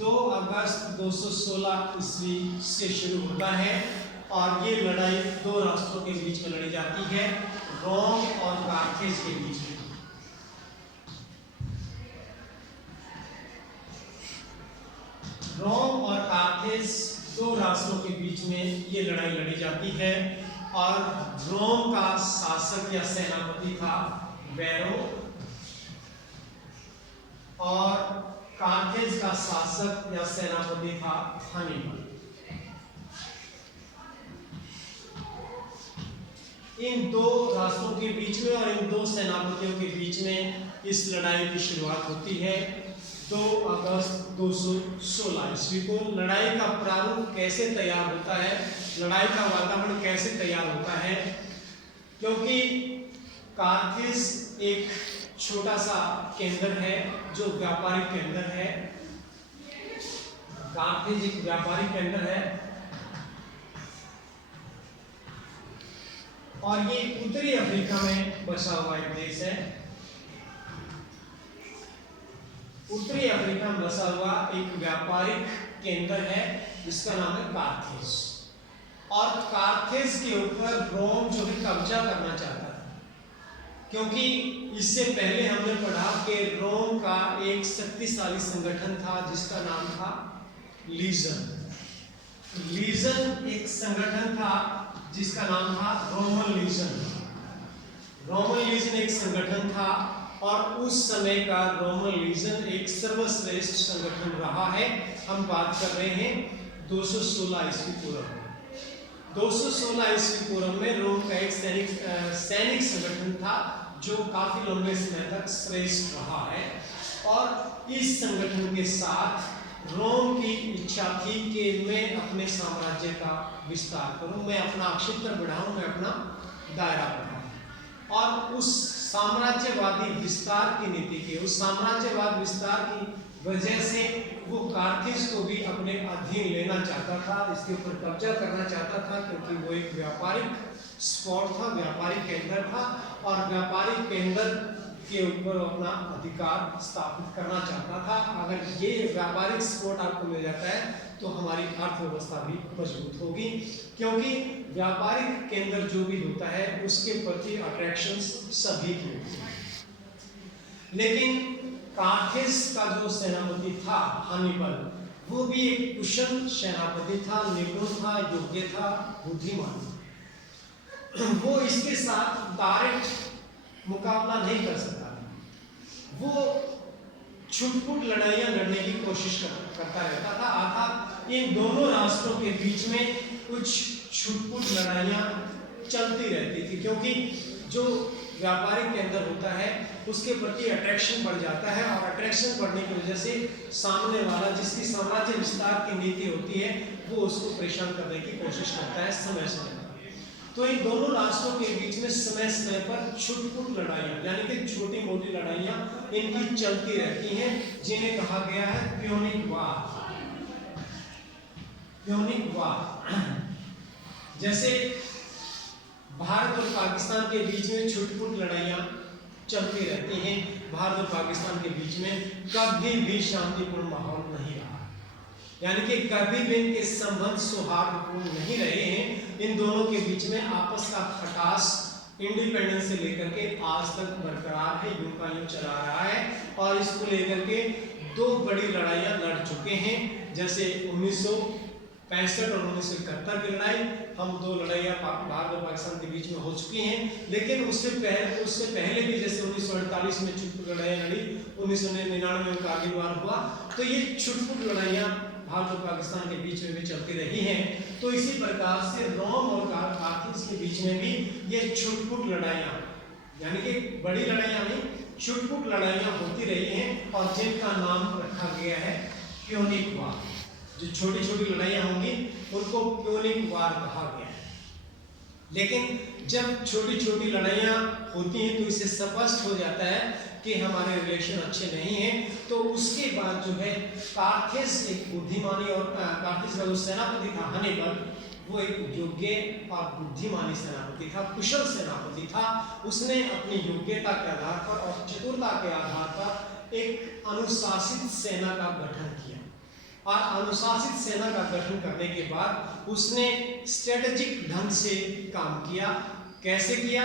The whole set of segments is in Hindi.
2 अगस्त 216 ईस्वी से शुरू होता है और ये लड़ाई दो राष्ट्रों के बीच में लड़ी जाती है, रोम और कार्थेज के बीच में। रोम और कार्थेज दो राष्ट्रों के बीच में ये लड़ाई लड़ी जाती है और रोम का शासक या सेनापति था वेरो और कार्थेज का शासक या सेनापति था हन्निबल। इन दो राष्ट्रों के बीच में और इन दो सेनापतियों के बीच में इस लड़ाई की शुरुआत होती है 2 अगस्त 216 ईस्वी को। लड़ाई का प्रारूप कैसे तैयार होता है, लड़ाई का वातावरण कैसे तैयार होता है, क्योंकि कार्थेज एक छोटा सा केंद्र है जो व्यापारिक केंद्र है। कार्थेज एक व्यापारिक केंद्र है और ये उत्तरी अफ्रीका में बसा हुआ एक देश है। उत्तरी अफ्रीका में बसा हुआ एक व्यापारिक केंद्र है जिसका नाम है कार्थेज। और कार्थेज के ऊपर रोम जो है कब्जा करना चाहता है, क्योंकि इससे पहले हमने पढ़ा कि रोम का एक शक्तिशाली संगठन था जिसका नाम था लीजन। लीजन एक संगठन था जिसका नाम था रोमन लीजन। रोमन लीजन एक संगठन था और उस समय का रोमन लीजन एक सर्वश्रेष्ठ संगठन रहा है। हम बात कर रहे हैं 216 ईस्वी पूर्व। 216 ईस्वी पूर्व में रोम का एक सैनिक संगठन था जो काफी लंबे समय तक श्रेष्ठ रहा है और इस संगठन के साथ रोम की इच्छा थी कि मैं अपने साम्राज्य का विस्तार करूं, मैं अपना क्षेत्र बढ़ाऊं, मैं अपना दायरा बढ़ाऊं। और उस साम्राज्यवादी विस्तार की नीति के, उस साम्राज्यवाद विस्तार की वजह से वो कार्थेज को भी अपने अधीन लेना चाहता था, इसके ऊपर कब्जा करना चाहता था, क्योंकि वो एक व्यापारिक स्पॉट था, व्यापारिक केंद्र था और व्यापारिक केंद्र के ऊपर अपना अधिकार स्थापित करना चाहता था। अगर ये व्यापारिक स्पॉट आपको मिल जाता है तो हमारी अर्थव्यवस्था भी मजबूत होगी, क्योंकि व्यापारिक केंद्र जो भी होता है उसके प्रति अट्रैक्शन सभी की होती है। लेकिन कार्थेज का जो सेनापति था हन्निबल, वो भी एक कुशल सेनापति था, निपुण था, योग्य था, बुद्धिमान। वो इसके साथ डायरेक्ट मुकाबला नहीं कर सकता, वो छुटपुट लड़ाइयां लड़ने की कोशिश करता रहता था। अर्थात इन दोनों राष्ट्रों के बीच में कुछ छुटपुट लड़ाइयां चलती रहती थी, क्योंकि जो व्यापारिक केंद्र होता है उसके प्रति अट्रैक्शन बढ़ जाता है और अट्रैक्शन बढ़ने की वजह से सामने वाला जिसकी साम्राज्य विस्तार की नीति होती है वो उसको परेशान करने की कोशिश करता है समय समय पर। तो इन दोनों राष्ट्रों के बीच में समय समय पर छुटपुट लड़ाइयां यानी कि छोटी मोटी लड़ाइयां इनकी चलती रहती हैं, जिन्हें कहा गया है प्योनिक वार। प्योनिक वार जैसे भारत और पाकिस्तान के बीच में छुटपुट लड़ाइयां चलती रहती हैं। भारत और पाकिस्तान के बीच में कभी भी शांतिपूर्ण माहौल नहीं रहा, यानी कि कभी भी इनके संबंध सौहार्दपूर्ण नहीं रहे हैं। इन दोनों के बीच में आपस का खटास इंडिपेंडेंस से लेकर के आज तक बरकरार है, यूं का यूं चला रहा है। और इसको लेकर के दो बड़ी लड़ाइयां लड़ चुके हैं, जैसे 1965 और 1971 की लड़ाई। हम दो लड़ाइयां भारत और पाकिस्तान के बीच में हो चुकी हैं, लेकिन उससे पहले भी जैसे 1948 में छुटपुट लड़ाइयां लड़ी, 1999 में कारगिल वार हुआ। तो ये छुटपुट लड़ाइयां भारत और पाकिस्तान के बीच में भी चलती रही हैं। तो इसी प्रकार से रोम और कार्थेज के बीच में भी ये छुटपुट लड़ाइयां, यानी कि बड़ी लड़ाइयां नहीं, छुटपुट लड़ाइयां होती रही हैं और जिनका नाम रखा गया है प्योनिक वार। जो छोटी छोटी लड़ाइयां होंगी उनको प्योनिक वार कहा गया है। लेकिन जब छोटी छोटी लड़ाइयां होती हैं तो इससे स्पष्ट हो जाता है कि हमारे रिलेशन अच्छे नहीं हैं। तो उसके बाद जो है कार्थेज एक बुद्धिमानी, और कार्थेज का जो सेनापति था हन्निबल, वो एक योग्य और बुद्धिमानी सेनापति था, कुशल सेनापति था। उसने अपनी योग्यता के आधार पर और चतुरता के आधार पर एक अनुशासित सेना का गठन किया। और अनुशासित सेना का गठन करने के बाद उसने स्ट्रेटेजिक ढंग से काम किया। कैसे किया?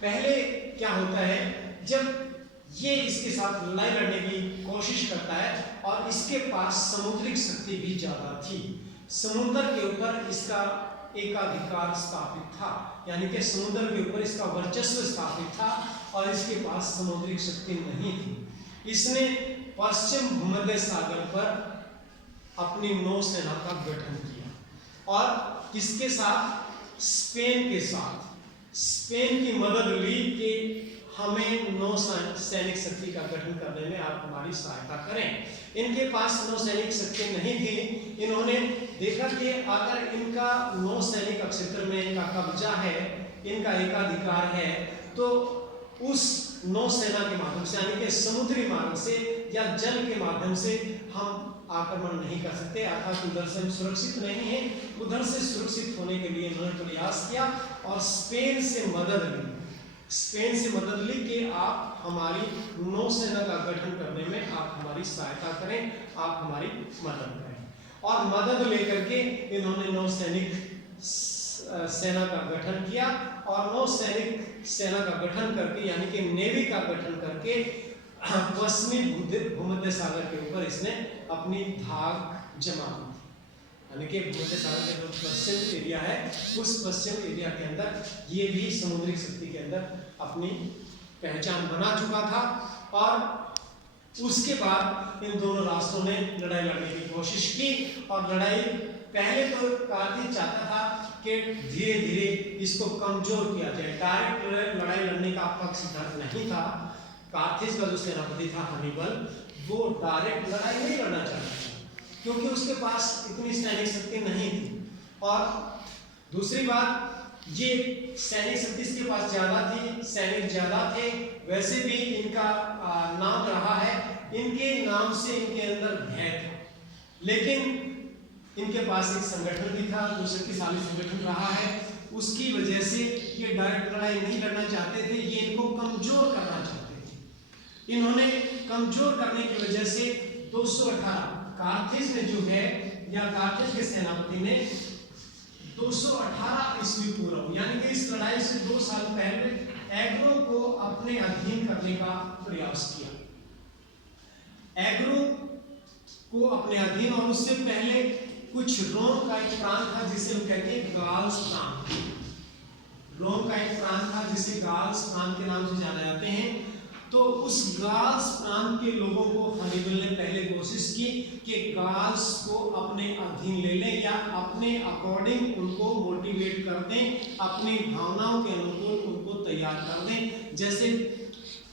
पहले क्या होता है, जब ये इसके साथ लड़ाई लड़ने की कोशिश करता है और इसके पास समुद्रिक शक्ति भी ज्यादा थी, समुद्र के ऊपर इसका एकाधिकार स्थापित था, यानी कि समुद्र के ऊपर इसका वर्चस्व स्थापित था और इसके पास समुद्रिक शक्ति नहीं थी। इसने पश्चिम भूमध्य सागर पर अपनी नौसेना का गठन किया और किसके साथ? स्पेन के साथ। स्पेन की मदद ली कि हमें नौसैनिक शक्ति का गठन करने में आप हमारी सहायता करें। इनके पास नौसैनिक शक्ति नहीं थी। इन्होंने देखा कि अगर इनका नौसैनिक क्षेत्र में इनका कब्जा है, इनका एकाधिकार है, तो उस नौसेना के माध्यम से, यानी कि समुद्री मार्ग से या जल के माध्यम से हम आक्रमण नहीं कर सकते, अर्थात उधर से हम सुरक्षित नहीं है। उधर से सुरक्षित होने के लिए इन्होंने प्रयास किया और स्पेन से मदद ली। स्पेन से मदद ली कि आप हमारी नौसेना का गठन करने में आप हमारी सहायता करें, आप हमारी मदद करें। और मदद लेकर के इन्होंने नौसैनिक सेना का गठन किया और नौसैनिक सेना का गठन करके, यानी कि नेवी का गठन करके पश्चिमी भूमध्य सागर के ऊपर इसने अपनी धाक जमा दी, यानी कि भूमध्य सागर का जो पश्चिम एरिया है, उस पश्चिम एरिया के अंदर ये भी समुद्री शक्ति के अंदर अपनी पहचान बना चुका था। और उसके बाद इन दोनों राष्ट्रों ने लड़ाई लड़ने की कोशिश की और लड़ाई, पहले तो कार्थिज चाहता था कि धीरे धीरे इसको कमजोर किया जाए, डायरेक्ट लड़ाई लड़ने का पक्षधर नहीं था। कार्थिज का जो सेनापति था हन्निबल, वो डायरेक्ट लड़ाई नहीं लड़ना चाहता था क्योंकि उसके पास इतनी सैनिक शक्ति नहीं थी। और दूसरी बात, ये सैनिक शक्ति इसके पास ज्यादा थी, सैनिक ज्यादा थे, वैसे भी इनका नाम रहा है, इनके नाम से इनके अंदर भय था। लेकिन इनके पास एक संगठन भी था जो शक्तिशाली संगठन रहा है, उसकी वजह से ये डायरेक्ट लड़ाई नहीं लड़ना चाहते थे, ये इनको कमजोर करना चाहते थे। इन्होंने कमजोर करने की वजह से 218 कार्थिज में जो है, या कार्थिज के सेनापति ने 218 ईस्वी पूर्व, यानी कि इस लड़ाई से 2 साल पहले एग्रो को अपने अधीन करने का प्रयास किया। एग्रो को अपने अधीन, और उससे पहले कुछ रोम का एक प्रांत था जिसे हम कहते हैं गाल्स प्रांत। रोम का एक प्रांत था जिसे गाल्स प्रांत के नाम से जाने जाते हैं। तो उस गाल्स प्रांत के लोगों को हन्निबल ने पहले कोशिश की कि गाल्स को अपने अधीन ले लें या अपने अकॉर्डिंग उनको मोटिवेट कर दें, अपनी भावनाओं के अनुकूल उनको तैयार कर दें। जैसे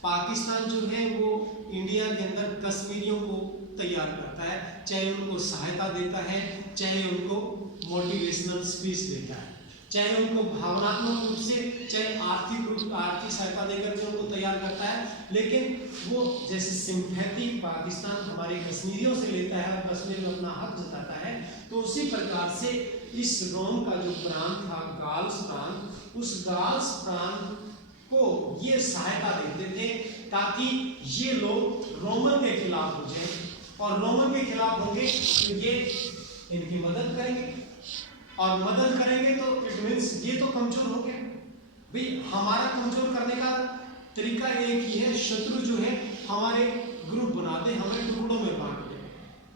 पाकिस्तान जो है वो इंडिया के अंदर कश्मीरियों को तैयार करता है, चाहे उनको सहायता देता है, चाहे उनको मोटिवेशनल स्पीच देता है, चाहे उनको भावनात्मक रूप से, चाहे आर्थिक सहायता देकर के उनको तैयार करता है। लेकिन वो जैसे सिंपैथी पाकिस्तान हमारे कश्मीरियों से लेता है और कश्मीर में अपना हक जताता है, तो उसी प्रकार से इस रोम का जो प्रांत था गाल्स प्रांत, उस गाल्स प्रांत को ये सहायता देते थे ताकि ये लोग रोमन के खिलाफ हो जाए, और रोमन के खिलाफ होंगे तो ये इनकी मदद करेंगे, और मदद करेंगे तो इट मीन्स ये तो कमजोर हो गए। भाई हमारा कमजोर करने का तरीका एक ही है, शत्रु जो है हमारे ग्रुप बनाते, हमें टुकड़ों में बांट दे।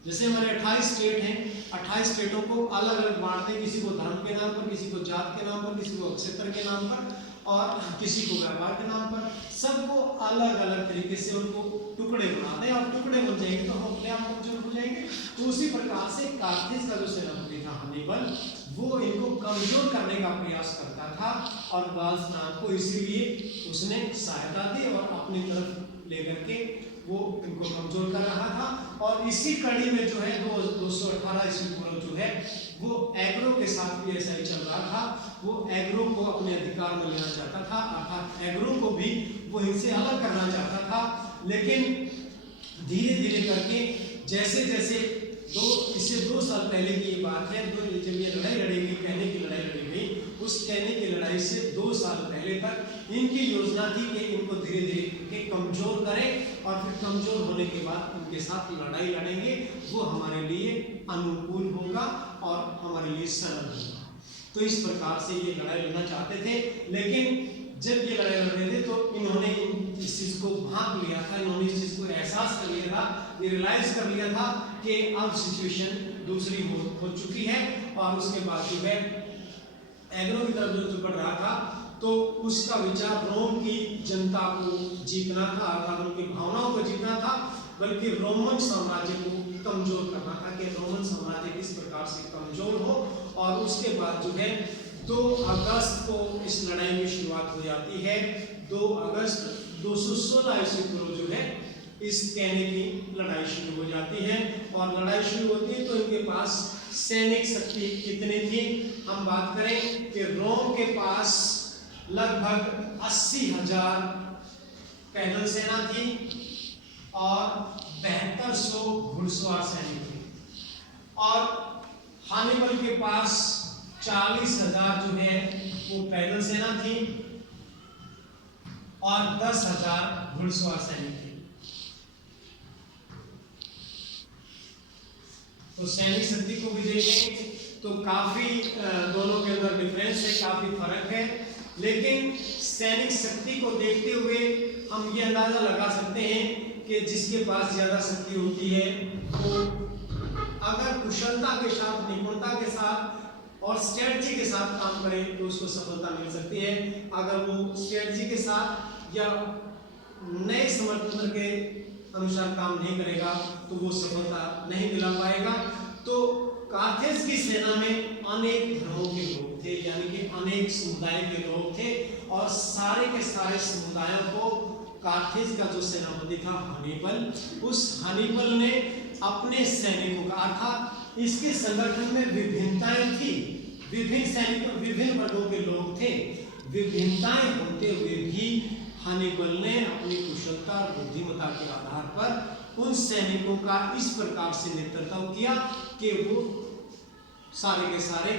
जैसे हमारे 28 स्टेट हैं, 28 स्टेटों को अलग अलग बांटते, किसी को धर्म के नाम पर, किसी को जात के नाम पर, किसी को क्षेत्र के नाम पर, और किसी को व्यापार के नाम पर, सबको अलग अलग तरीके से उनको टुकड़े बनाते हैं, और टुकड़े बन जाएंगे तो हम अपने आप कमजोर हो जाएंगे। तो उसी प्रकार से कार्थिज का जो सेनापति था हन्निबल, वो इनको कमजोर करने का प्रयास करता था, और गाल्स प्रांत को इसीलिए उसने सहायता दी और अपनी तरफ लेकर के वो इनको कमजोर कर रहा था। और इसी कड़ी में जो है 218 ईस्वी पूर्व जो है वो एग्रो के साथ भी ऐसा ही चल रहा था। वो एग्रो को अपने अधिकार में लेना चाहता था, अर्थात एग्रो को भी वो इनसे अलग करना चाहता था। लेकिन धीरे धीरे करके जैसे जैसे इससे 2 साल पहले की ये बात है, जब ये लड़ाई लड़ी गई, कहने की लड़ाई लड़ी गई, उस कहने की लड़ाई से 2 साल पहले तक इनकी योजना थी कि इनको धीरे धीरे कमजोर करें और फिर कमजोर होने के बाद उनके साथ लड़ाई लड़ेंगे, वो हमारे लिए अनुकूल होगा और हमारे लिए सरल होगा। तो इस प्रकार से ये लड़ाई लड़ना चाहते थे, लेकिन जब ये लड़ाई लड़ रहे थे तो इन्होंने इस चीज को भांप लिया था, इन्होंने इस चीज को एहसास कर लिया था, ये रियलाइज कर लिया था कि अब सिचुएशन दूसरी हो चुकी है। और उसके बाद जो है एग्रो की तरफ जो बढ़ रहा था तो उसका विचार रोम की जनता को जीतना था, अर्थात उनकी भावनाओं को जीतना था, बल्कि रोमन साम्राज्य को कमजोर करना था कि रोमन साम्राज्य किस प्रकार से कमजोर हो। और उसके बाद जो है 2 अगस्त को इस लड़ाई की शुरुआत हो जाती है। 2 अगस्त 216 ईस्वी पूर्व जो है इस कहने की लड़ाई शुरू हो जाती है। और लड़ाई शुरू होती है तो इनके पास सैनिक शक्ति कितनी थी, हम बात करें कि रोम के पास लगभग 80,000 पैदल सेना थी और 7200 घुड़सवार सैनिक थे। और हानिबल के पास 40,000 जो है वो पैदल सेना थी और 10,000 घुड़सवार सैनिक थे। तो सैनिक शक्ति को भी देखें तो काफी दोनों के अंदर डिफरेंस है, काफी फर्क है। लेकिन सैनिक शक्ति को देखते हुए हम ये अंदाजा लगा सकते हैं कि जिसके पास ज्यादा शक्ति होती है वो अगर कुशलता के साथ, निपुणता के साथ और स्ट्रेटजी के साथ काम करे तो उसको सफलता मिल सकती है। अगर वो स्ट्रेटजी के साथ या नए समर्थन के अनुसार काम नहीं करेगा तो वो सफलता नहीं दिला पाएगा। तो कार्थेज की सेना में अनेक धर्मों के लोग थे, यानी कि अनेक समुदाय के लोग थे और सारे के सारे समुदायों को कार्थेज का जो सेनापति था हनीबल, उस हनीबल ने अपने सैनिकों का, अर्थात इसके संगठन में विभिन्नताएं थी, विभिन्न सैनिकों, विभिन्न वर्गों के लोग थे। विभिन्नताएं होते हुए भी हनीबल ने अपनी कुशलता और बुद्धिमत्ता के आधार पर उन सैनिकों का इस प्रकार से नेतृत्व किया कि वो सारे के सारे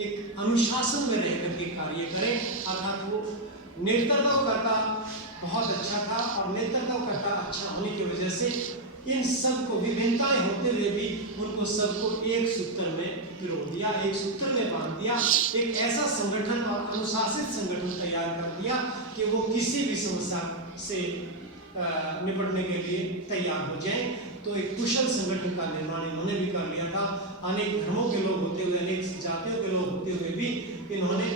एक अनुशासन में रह करके कार्य करें। अर्थात वो नेतृत्व करता बहुत अच्छा था और नेतृत्व करता अच्छा होने की वजह से इन सबको विभिन्नताएं होते हुए भी उनको सबको एक सूत्र में पिरो दिया, एक सूत्र में बांध दिया, एक ऐसा संगठन और अनुशासित संगठन तैयार कर दिया कि वो किसी भी समस्या से निपटने के लिए तैयार हो जाए। तो एक कुशल संगठन का निर्माण इन्होंने भी कर लिया था। अनेक धर्मों के लोग होते हुए, अनेक जातियों के लोग होते हुए भी इन्होंने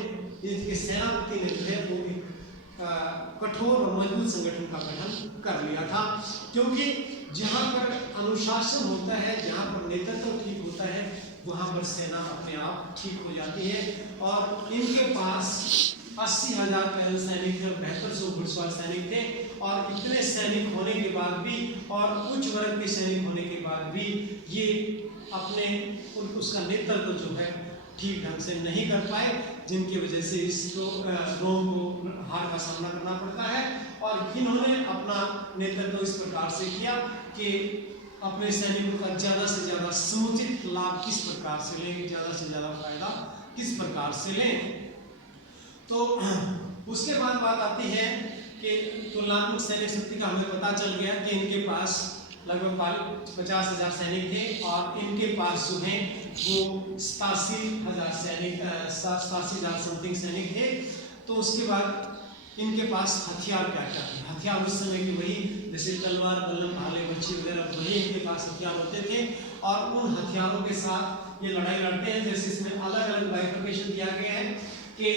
इनके सेनापति ने जो है वो कठोर और मजबूत संगठन का गठन कर लिया था। क्योंकि जहाँ पर अनुशासन होता है, जहाँ पर नेतृत्व ठीक होता है, वहाँ पर सेना अपने आप ठीक हो जाती है। और इनके पास 80,000 पैदल सैनिक थे, 7200 घुड़सवार सैनिक थे। और इतने सैनिक होने के बाद भी और उच्च वर्ग के सैनिक होने के बाद भी ये अपने उसका नेतृत्व जो है ठीक ढंग से नहीं कर पाए, जिनकी वजह से इस रोम को हार का सामना करना पड़ता है। और इन्होंने अपना नेतृत्व इस प्रकार से किया कि अपने सैनिकों का ज़्यादा से ज़्यादा समुचित लाभ किस प्रकार से लें, ज़्यादा से ज़्यादा फायदा किस प्रकार से लें। तो उसके बाद बात आती है कि तुलनात्मक सैनिक शक्ति का हमें पता चल गया कि इनके पास लगभग 50,000 सैनिक थे और इनके पास जो है वो 87,000 सैनिक 87,000 समथिंग सैनिक थे। तो उसके बाद इनके पास हथियार क्या क्या थे? हथियार उस समय की वही जैसे तलवार, बल्लम, भाले, बच्ची वगैरह वही इनके पास हथियार होते थे। और उन हथियारों के साथ ये लड़ाई लड़ते हैं। जैसे इसमें अलग अलग बाइफर्केशन दिया गया है कि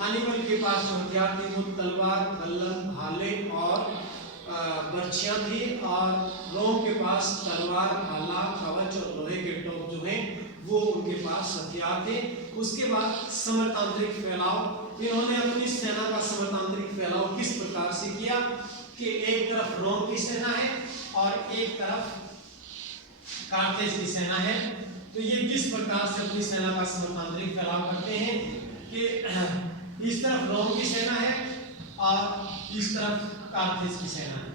हानिबल के पास जो हथियार थे वो तलवार, बल्लम, भाले और बर्छियाँ थी। और रोम के पास तलवार, भाला, कवच और लोहे के टोप जो हैं वो उनके पास हथियार थे। उसके बाद समरतांत्रिक फैलाव, इन्होंने अपनी सेना का समरतांत्रिक फैलाव किस प्रकार से किया कि एक तरफ रोम की सेना है और एक तरफ कार्थेज की सेना है। तो ये किस प्रकार से अपनी सेना का समरतांत्रिक फैलाव करते हैं कि इस तरफ रोम की सेना है और इस तरफ कार्थेज की सेना है।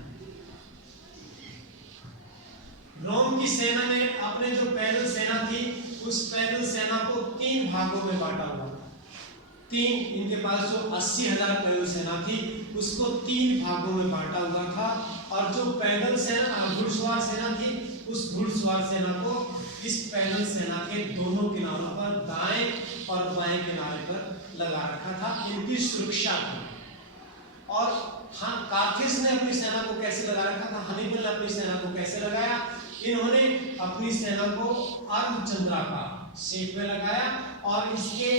रोम की सेना ने अपने जो पैदल सेना थी उस पैदल सेना को 3 भागों में बांटा हुआ था। 3, इनके पास जो 80,000 पैदल सेना थी उसको 3 भागों में बांटा हुआ था। और जो पैदल सेना घुड़सवार सेना थी उस घुड़सवार सेना को इस पैदल सेना के दोनों किनारों पर, दाएं और बाएं किनारे पर लगा रखा था इनकी सुरक्षा के। और हाँ, कार्थेज ने अपनी सेना को कैसे लगा रखा था, हनीबल ने अपनी सेना को कैसे लगाया, इन्होंने अपनी सेना को अर्धचंद्राकार शेप में लगाया और इसके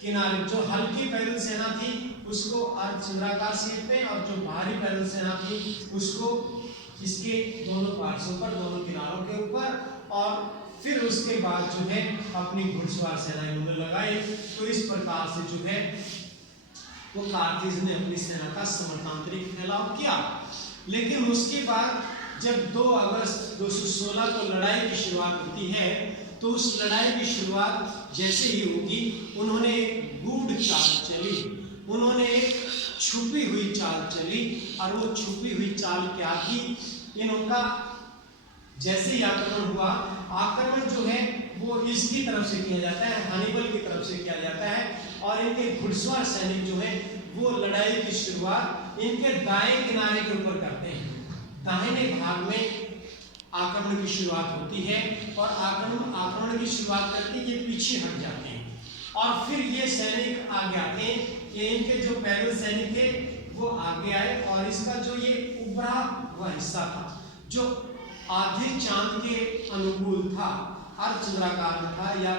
किनारे जो हल्की पैदल सेना थी उसको अर्धचंद्राकार शेप में, और जो भारी पैदल सेना थी उसको इसके दोनों पार्श्वों पर, दोनों किनारों के ऊपर, और फिर उसके बाद जो है अपनी घुड़सवार सेना इन्होंने लगाई। तो इस प्रकार से जो है वो कार्थेज ने अपनी सेना का समर्थांतरिक फैलाव किया। लेकिन उसके बाद जब 2 अगस्त 216 को लड़ाई की शुरुआत होती है, तो उस लड़ाई की शुरुआत जैसे ही होगी उन्होंने एक गूढ़ चाल चली, उन्होंने एक छुपी हुई चाल चली। और वो छुपी हुई चाल क्या थी, इनका जैसे ही आक्रमण हुआ, आक्रमण जो है वो इसकी तरफ से किया जाता है, हनीबल की तरफ से किया जाता है, और इनके घुड़सवार सैनिक जो है वो लड़ाई की शुरुआत इनके दाएं किनारे के ऊपर करते हैं। दाहिने भाग में आक्रमण की शुरुआत होती है और आक्रमण की शुरुआत करके ये पीछे हट जाते हैं, और फिर ये सैनिक आगे आते हैं। ये इनके जो पैदल सैनिक थे वो आगे आए, और इसका जो ये उभरा हुआ हिस्सा था जो आधे चांद के अनुकूल था, अर्धचंद्राकार में था या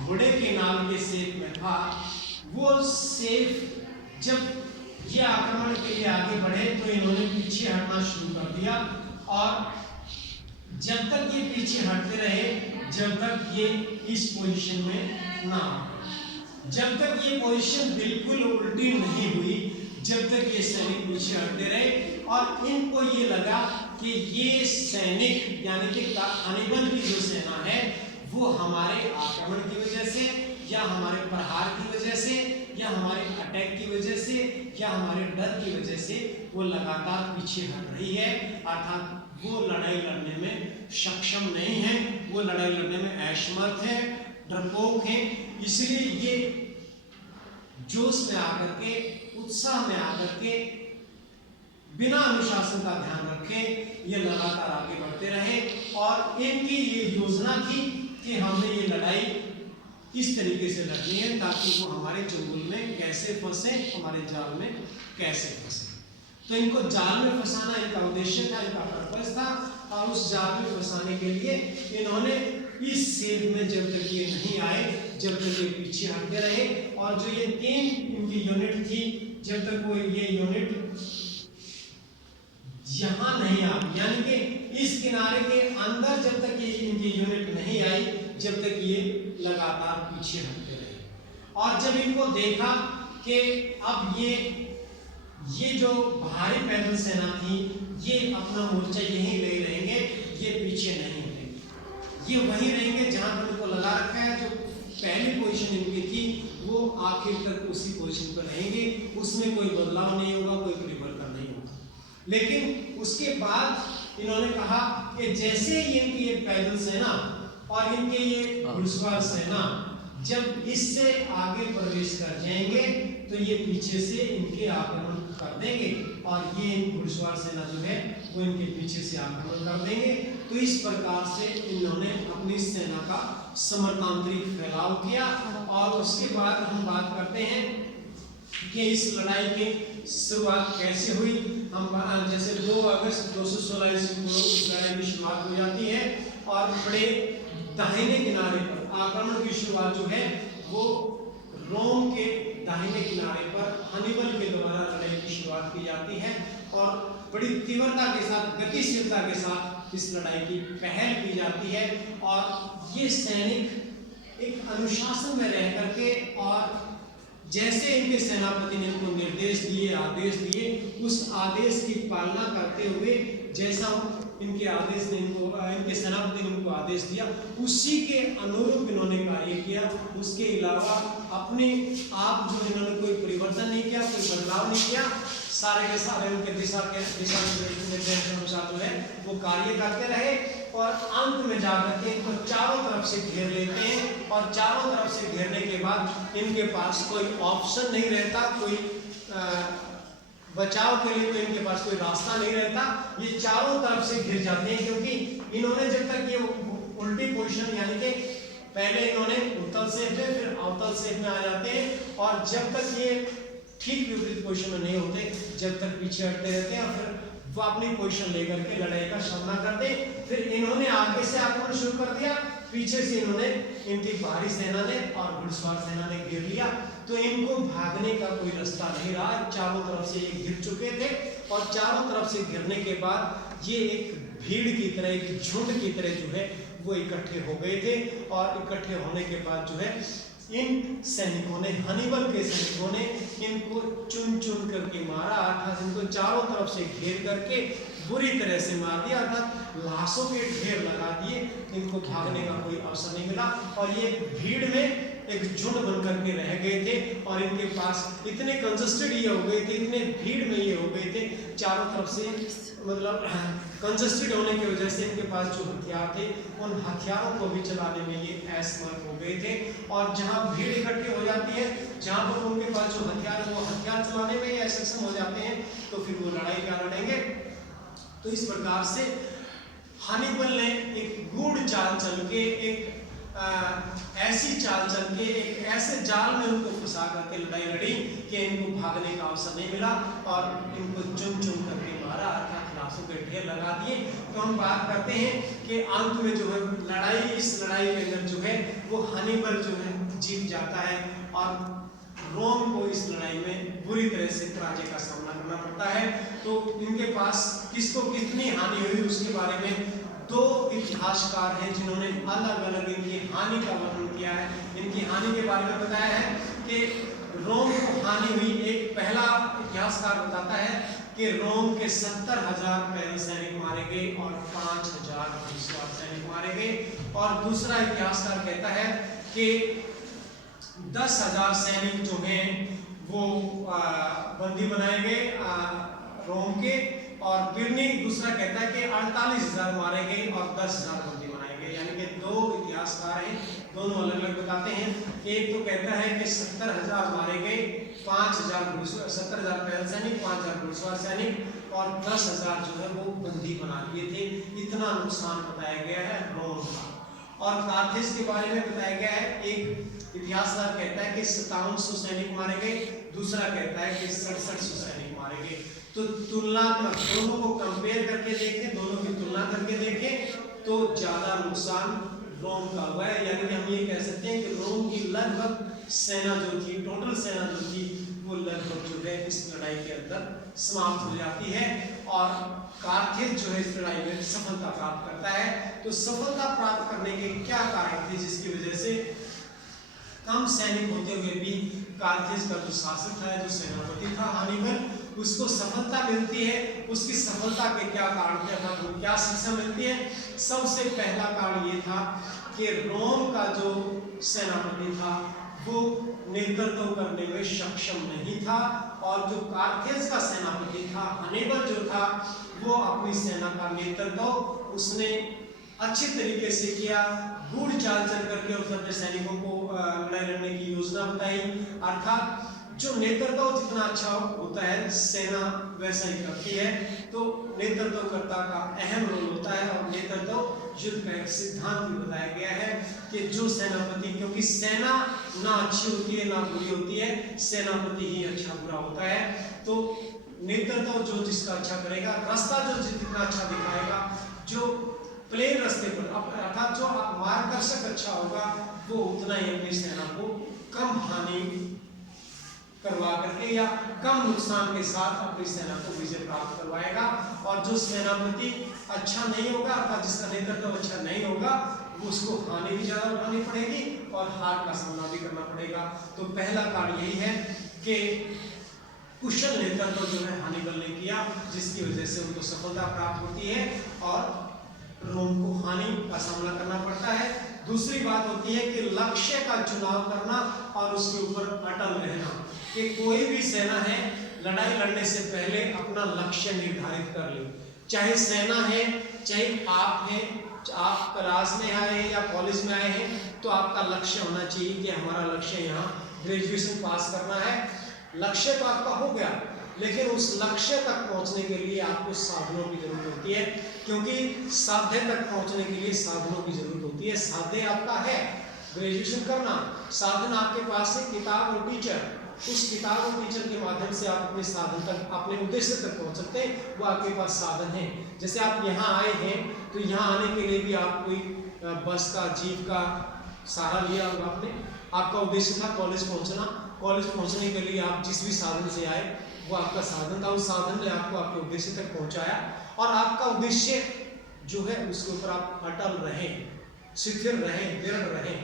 घोड़े के नाल के शेप में था, वो शेप जब ये आक्रमण के लिए आगे बढ़े तो इन्होंने पीछे हटना शुरू कर दिया। और जब तक ये पीछे हटते रहे, जब तक ये इस पोजीशन में ना, जब तक ये पोजीशन बिल्कुल उल्टी नहीं हुई, जब तक ये सैनिक पीछे हटते रहे। और इनको ये लगा कि ये सैनिक यानी कि हनीबल की जो सेना है वो हमारे आक्रमण की वजह से या हमारे प्रहार की वजह से या हमारे अटैक की वजह से या हमारे डर की वजह से वो लगातार पीछे हट रही है, अर्थात वो लड़ाई लड़ने में सक्षम नहीं है, वो लड़ाई लड़ने में असमर्थ है, डरपोक है। इसलिए ये जोश में आकर के, उत्साह में आकर के, बिना अनुशासन का ध्यान रखे ये लगातार आगे बढ़ते रहे। और इनकी ये योजना थी कि हमने ये लड़ाई इस तरीके से लड़नी है ताकि वो हमारे चंगुल में कैसे फंसे, हमारे जाल में कैसे फंसे। तो इनको जाल में फंसाना इनका उद्देश्य था, इनका पर्पस था। और उस जाल में फंसाने के लिए इन्होंने इस शेप में जब तक ये नहीं आए, जब तक ये पीछे हटते रहे, और जो ये 3 इनकी यूनिट थी, जब तक वो ये यूनिट यहाँ नहीं आ, यानी कि इस किनारे के अंदर जब तक ये इनकी यूनिट नहीं आई, जब तक ये लगातार पीछे हटते रहे। और जब इनको देखा कि अब ये जो भारी पैदल सेना थी ये अपना मोर्चा यहीं ले रहेंगे, ये पीछे नहीं हटेंगे, ये वहीं रहेंगे जहां पर इनको लगा रखा है। जो पहली पोजीशन इनकी थी वो आखिर तक उसी पोजीशन पर रहेंगे, उसमें कोई बदलाव नहीं होगा, कोई परिवर्तन नहीं होगा। लेकिन उसके बाद इन्होंने कहा कि जैसे ही इनकी ये पैदल सेना और इनके ये घुड़सवार सेना जब इससे आगे प्रवेश कर जाएंगे तो ये पीछे से इनके आक्रमण कर देंगे, और ये घुड़सवार सेना जो है वो इनके पीछे से आक्रमण कर देंगे। तो इस प्रकार से इन्होंने अपनी सेना का समर्थांतरिक फैलाव किया। और उसके बाद हम बात करते हैं कि इस लड़ाई की शुरुआत कैसे हुई। हम जैसे 2 अगस्त 216 ईस्वी को इस लड़ाई की शुरुआत हो जाती है, और बड़े दाहिने किनारे पर आक्रमण की शुरुआत जो है वो रोम के दाहिने किनारे पर हनीबल के द्वारा लड़ाई की शुरुआत की जाती है, और बड़ी तीव्रता के साथ, गतिशीलता के साथ इस लड़ाई की पहल की जाती है। और ये सैनिक एक अनुशासन में रह करके, और जैसे इनके सेनापति ने इनको निर्देश दिए, आदेश दिए, उस आदेश की पालना करते हुए, जैसा इनके आदेश ने इनके सेनापति ने उनको आदेश दिया उसी के अनुरूप इन्होंने कार्य किया। उसके अलावा अपने आप जो इन्होंने कोई परिवर्तन नहीं किया, कोई बदलाव नहीं किया, सारे के सारे उनके दिशा निर्देश अनुसार जो है वो कार्य करते रहे। और अंत में जाकर के इनको चारों तरफ से घेर लेते हैं, और चारों तरफ से घेरने के बाद इनके पास कोई ऑप्शन नहीं रहता, कोई बचाव के लिए तो इनके पास कोई रास्ता नहीं रहता। ये चारों तरफ से घिर जाते हैं, क्योंकि इन्होंने जब तक ये उल्टी पोजीशन, यानी कि पहले इन्होंने उत्तल शेप में फिर अवतल शेप में आ जाते हैं और जब तक ये ठीक विपरीत पोजीशन में नहीं होते जब तक पीछे हटते रहते हैं और फिर वो अपनी पोजीशन लेकर के लड़ाई का सामना करते हैं। फिर इन्होंने आगे से आक्रमण शुरू कर दिया, पीछे से इन्होंने इनकी बाहरी सेना ने और घुड़सवार सेना ने घेर लिया, तो इनको भागने का कोई रास्ता नहीं रहा। चारों तरफ से ये घिर चुके थे और चारों तरफ से घिरने के बाद ये एक भीड़ की तरह, एक झुंड की तरह जो है वो इकट्ठे हो गए थे और इकट्ठे होने के बाद जो है इन सैनिकों ने, हनीबल के सैनिकों ने इनको चुन चुन करके मारा, अर्थात इनको चारों तरफ से घेर करके बुरी तरह से मार दिया, अर्थात लाशों के ढेर लगा दिए। इनको भागने का कोई अवसर नहीं मिला और ये भीड़ में एक झुंड बन करके रह गए थे और इनके पास इतने कंजस्टेड ये हो गए थे, इतने भीड़ में ये हो गए थे, चारों तरफ से मतलब कंजस्टेड होने की वजह से इनके पास जो हथियार थे उन हथियारों को भी चलाने में ये असमर्थ हो गए थे। और जहां भीड़ इकट्ठी हो जाती है, जहां पर उनके पास जो हथियार है वो हथियार चलाने में ही असक्षम हो जाते हैं, तो फिर वो लड़ाई क्या लड़ेंगे। तो इस प्रकार से हनीबल ने एक गूढ़ चाल चल के, एक ऐसी चाल चल के, एक ऐसे जाल में उनको फंसा करके लड़ाई लड़ी कि इनको भागने का अवसर नहीं मिला और इनको चुन चुन करके मारा, अर्थात लाशों के ढेर लगा दिए। तो हम बात करते हैं कि अंत में जो है लड़ाई, इस लड़ाई के अंदर जो है वो हनीबल जो है जीत जाता है और रोम को इस लड़ाई में बुरी तरह से पराजय का सामना करना पड़ता है। तो इनके पास किसको कितनी हानि हुई उसके बारे में दो इतिहासकार हैं जिन्होंने अलग अलग इनकी हानि का वर्णन किया है। इनकी हानि के बारे में बताया है कि रोम को हानि हुई। एक पहला इतिहासकार बताता है कि रोम के 70,000 पैदल सैनिक मारे गए और 5,000 घुड़सवार सैनिक मारे गए। और दूसरा इतिहासकार कहता है कि 10,000 सैनिक जो हैं वो बंदी बनाए गए रोम के, और पिरनी दूसरा कहता है कि 48,000 मारे गए और 10,000 बंदी बनाए गए। यानी कि दो इतिहासकार हैं, दोनों अलग अलग बताते हैं। एक तो कहता है कि 70,000 मारे गए, 70,000 पैदल सैनिक, 5,000 घुड़सवार सैनिक और 10,000 जो है वो बंदी बना लिए थे। इतना नुकसान बताया गया है रोम का। और कार्थेज के बारे में बताया गया है, एक इतिहासकार कहता है कि 5700 सैनिक मारे गए, दूसरा कहता है कि 6700 सैनिक मारे गए। तो तुलनात्मक दोनों को कंपेयर करके देखें, दोनों की तुलना करके देखें तो ज्यादा नुकसान रोम का हुआ है। यानी कि हम ये कह सकते हैं कि रोम की लगभग सेना जो थी, टोटल सेना जो थी, वो लगभग जो है इस लड़ाई के अंदर समाप्त हो जाती है और कार्थेज जो है इस लड़ाई में सफलता प्राप्त करता है। तो सफलता प्राप्त करने के क्या कारण थे जिसकी वजह से कम सैनिक होते हुए भी कार्थेज का जो शासक था, जो सेनापति था हनीबल, उसको सफलता मिलती है। उसकी सफलता के क्या कारण थे, अर्थात क्या शिक्षा मिलती है। सबसे पहला कारण ये था कि रोम का जो सेनापति था वो नेतृत्व करने में सक्षम नहीं था और जो कार्थेज का सेनापति था हनीबल जो था वो अपनी सेना का नेतृत्व उसने अच्छे तरीके से किया। गूढ़ चाल चल करके उसने अपने सैनिकों को लड़ाई लड़ने की योजना बताई। अर्थात जो नेतृत्व जितना अच्छा होता है सेना वैसा ही करती है। तो नेतृत्वकर्ता का अहम रोल होता है और नेतृत्व युद्ध का एक सिद्धांत भी बताया गया है कि जो सेनापति, क्योंकि सेना ना अच्छी होती है ना बुरी होती है, सेनापति ही अच्छा बुरा होता है। तो नेतृत्व जो जिसका अच्छा करेगा, रास्ता जो जितना अच्छा दिखाएगा, जो प्लेन रास्ते पर अर्थात जो मार्गदर्शक अच्छा होगा वो उतना ही अपनी सेना को कम हानि करवा करके या कम नुकसान के साथ अपनी सेना को विजय प्राप्त करवाएगा। और जो सेनापति अच्छा नहीं होगा अर्थात जिसका नेतृत्व अच्छा नहीं होगा वो उसको हानि भी ज्यादा उठानी पड़ेगी और हार का सामना भी करना पड़ेगा। तो पहला कारण यही है कि कुशल नेतृत्व जो है हनीबल ने किया, जिसकी वजह से उनको सफलता प्राप्त होती है और रोम को हानि का सामना करना पड़ता है। दूसरी बात होती है कि लक्ष्य का चुनाव करना और उसके ऊपर अटल रहना। कि कोई भी सेना है लड़ाई लड़ने से पहले अपना लक्ष्य निर्धारित कर ले। चाहे सेना है, चाहे आप हैं, आप क्लास में आए हैं या कॉलेज में आए हैं, तो आपका लक्ष्य होना चाहिए कि हमारा लक्ष्य यहाँ ग्रेजुएशन पास करना है। लक्ष्य तो आपका हो गया, लेकिन उस लक्ष्य तक पहुँचने के लिए आपको साधनों की जरूरत होती है। क्योंकि साध्य तक पहुंचने के लिए साधनों की जरूरत होती है। साध्य आपका है ग्रेजुएशन करना, साधन आपके पास है किताब और टीचर। उस किताब और टीचर के माध्यम से आप अपने साधन तक, अपने उद्देश्य तक पहुंच सकते हैं, वो आपके पास साधन है। जैसे आप यहाँ आए हैं तो यहाँ आने के लिए भी आप कोई बस का, जीप का सहारा लिया होगा आपने। आपका उद्देश्य था कॉलेज पहुँचना, कॉलेज पहुँचने के लिए आप जिस भी साधन से आए वो आपका साधन था। उस साधन ने आपको आपके उद्देश्य तक पहुँचाया और आपका उद्देश्य जो है उसके ऊपर आप अटल रहें, स्थिर रहें, दृढ़ रहें,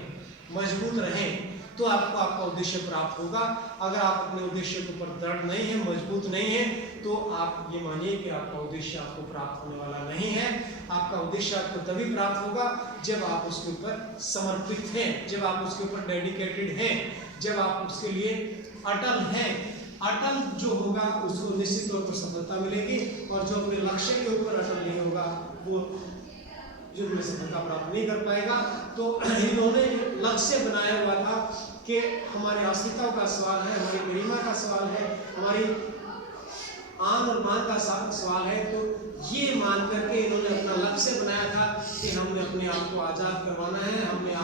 मजबूत रहें, तो आपको आपका उद्देश्य प्राप्त होगा। अगर आप अपने उद्देश्य के ऊपर दृढ़ नहीं है, मजबूत नहीं है, तो आप ये मानिए कि आपका उद्देश्य आपको प्राप्त होने वाला नहीं है। आपका उद्देश्य आपको तभी प्राप्त होगा जब आप उसके ऊपर समर्पित हैं, जब आप उसके ऊपर डेडिकेटेड हैं, जब आप उसके लिए अटल हैं। अटल जो होगा उसको निश्चित तौर पर सफलता मिलेगी, और जो अपने लक्ष्य के ऊपर अटल नहीं होगा वो जो में सफलता प्राप्त नहीं कर पाएगा। तो इन्होंने लक्ष्य बनाया हुआ था कि हमारे अस्तित्व का सवाल है, हमारी गरिमा का सवाल है, हमारी आन और मान का सवाल है। तो ये मान करके इन्होंने अपना लक्ष्य बनाया था कि हमने अपने आप को आज़ाद करवाना है, हमने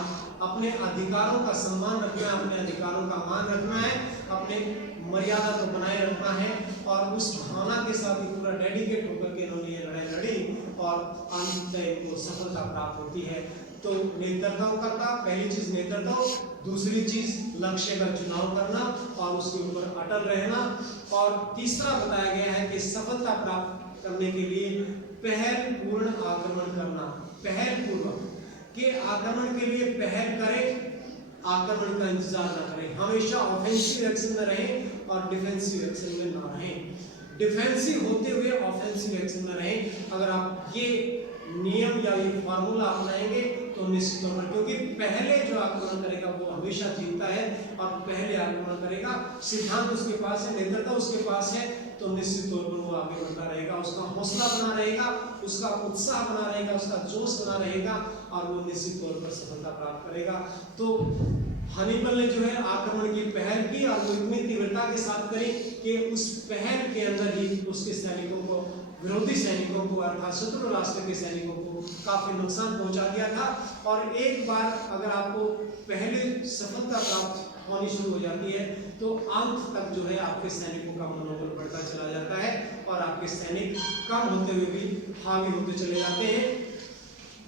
अपने अधिकारों का सम्मान रखना है, अपने अधिकारों का मान रखना है, अपने मर्यादा को बनाए रखना है। और उस भावना के साथ पूरा डेडिकेट होकर के इन्होंने ये लड़ाई लड़ी और अंत में इनको सफलता प्राप्त होती है। तो नेतृत्व करना, पहली चीज नेतृत्व, दूसरी चीज लक्ष्य का चुनाव करना और उसके ऊपर अटल रहना, और तीसरा बताया गया है कि सफलता प्राप्त करने के लिए पहल पूर्ण आक्रमण करना। पहल पूर्वक के आक्रमण के लिए पहल करें, आक्रमण का इंतजार न करें। हमेशा ऑफेंसिव एक्शन में रहें और डिफेंसिव एक्शन में ना रहें। डिफेंसिव होते हुए ऑफेंसिव एक्शन में रहें। अगर आप ये नियम या ये फॉर्मूला अपनाएंगे तो निश्चित तौर पर, क्योंकि पहले जो आक्रमण करेगा वो हमेशा जीतता है और पहले आक्रमण करेगा। सिद्धांत उसके पास है, नेतृत्व उसके पास है, तो निश्चित तौर पर वो आगे बढ़ता रहेगा। उसका हौसला बना रहेगा, उसका उत्साह बना रहेगा, उसका जोश बना रहेगा और वो निश्चित तौर पर सफलता प्राप्त करेगा। तो हनीबल ने जो है आक्रमण की पहल की और वो इतनी तीव्रता के साथ करी कि उस पहल के अंदर ही उसके सैनिकों को, विरोधी सैनिकों को अर्थात शत्रु राष्ट्र के सैनिकों को काफी नुकसान पहुंचा दिया था। और एक बार अगर आपको पहले सफलता प्राप्त होनी शुरू हो जाती है तो अंत तक जो है आपके सैनिकों का मनोबल बढ़ता चला जाता है और आपके सैनिक कम होते हुए भी हावी होते चले जाते हैं।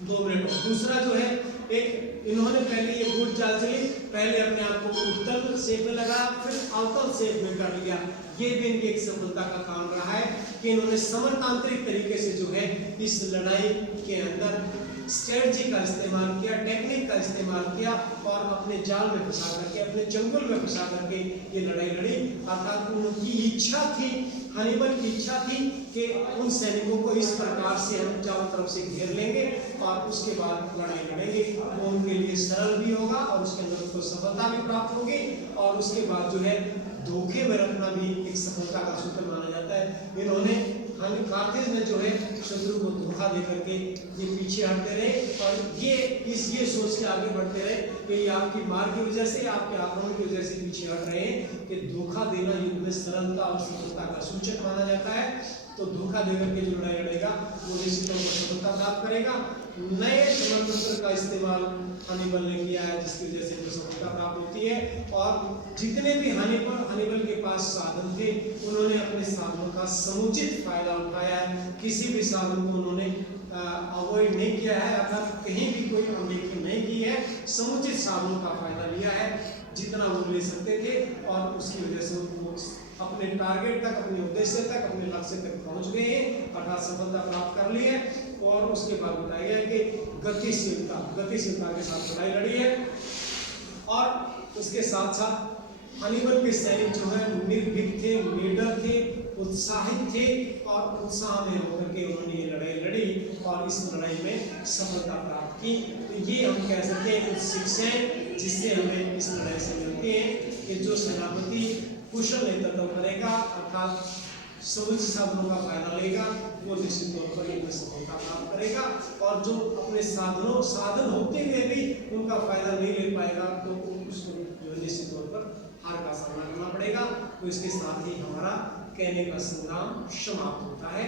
2 मिनट। दूसरा जो है, एक इन्होंने पहले ये गुड चाल चली, पहले अपने आप को उत्तल शेप में लगाया, फिर अवतल शेप में कर लिया। ये भी इनकी एक सफलता का काम रहा है कि इन्होंने समरतांत्रिक तरीके से जो है इस लड़ाई के अंदर स्ट्रेटजी का इस्तेमाल किया, टेक्निक का इस्तेमाल किया और अपने जाल में फंसा करके, अपने चंगुल में फंसा करके ये लड़ाई लड़ी। अर्थात उनकी इच्छा थी, हनीबल की इच्छा थी कि उन सैनिकों को इस प्रकार से हम चारों तरफ से घेर लेंगे और उसके बाद लड़ाई लड़ेंगे। वो उनके लिए सरल भी होगा और उसके अंदर उसको सफलता भी प्राप्त होगी। और उसके बाद जो है धोखे में रखना भी एक सफलता का सूत्र माना जाता है। इन्होंने कार्थिज में जो है शत्रु को धोखा दे करके ये पीछे हटते रहे और ये सोच के आगे बढ़ते रहे कि ये आपकी मार की वजह से, आपके आक्रमण की वजह से पीछे हट रहे हैं। कि धोखा देना युद्ध में सरलता और सफलता का सूचक माना जाता है। तो धोखा देकर के जो लड़ाई लड़ेगा वो निश्चित तौर पर सफलता प्राप्त करेगा। नए समरतंत्र का इस्तेमाल हनीबल ने किया है जिसकी वजह से जो सफलता प्राप्त होती है। और जितने भी हनीबल के पास साधन थे उन्होंने अपने साधनों का समुचित फायदा उठाया है। किसी भी साधन को उन्होंने अवॉइड नहीं किया है, अर्थात कहीं भी कोई अनदेखी नहीं की है। समुचित साधनों का फायदा लिया है जितना वो ले सकते थे और उसकी वजह से वो अपने टारगेट तक, अपने उद्देश्य तक, अपने लक्ष्य तक पहुंच गए हैं, अर्थात सफलता प्राप्त कर ली है। और उसके बाद बताया गया कि गतिशीलता के साथ लड़ाई लड़ी है। और उसके साथ साथ हनीबल के सैनिक जो है निर्भीक थे, निडर थे, उत्साहित थे और उत्साह में होकर के उन्होंने ये लड़ाई लड़ी और इस लड़ाई में सफलता प्राप्त की। तो ये हम कह सकते हैं कुछ शिक्षाएं जिससे हमें इस लड़ाई से मिलती हैं कि जो सेनापति कुशल नेतृत्व करेगा अर्थात समुचित साधनों का फायदा लेगा वो निश्चित तौर पर इनमें सफलता प्राप्त करेगा। और जो अपने साधन होते हुए भी उनका फायदा नहीं ले पाएगा तो उसको जो निश्चित तौर पर हार का सामना करना पड़ेगा। तो इसके साथ ही हमारा कहने का संग्राम समाप्त होता है।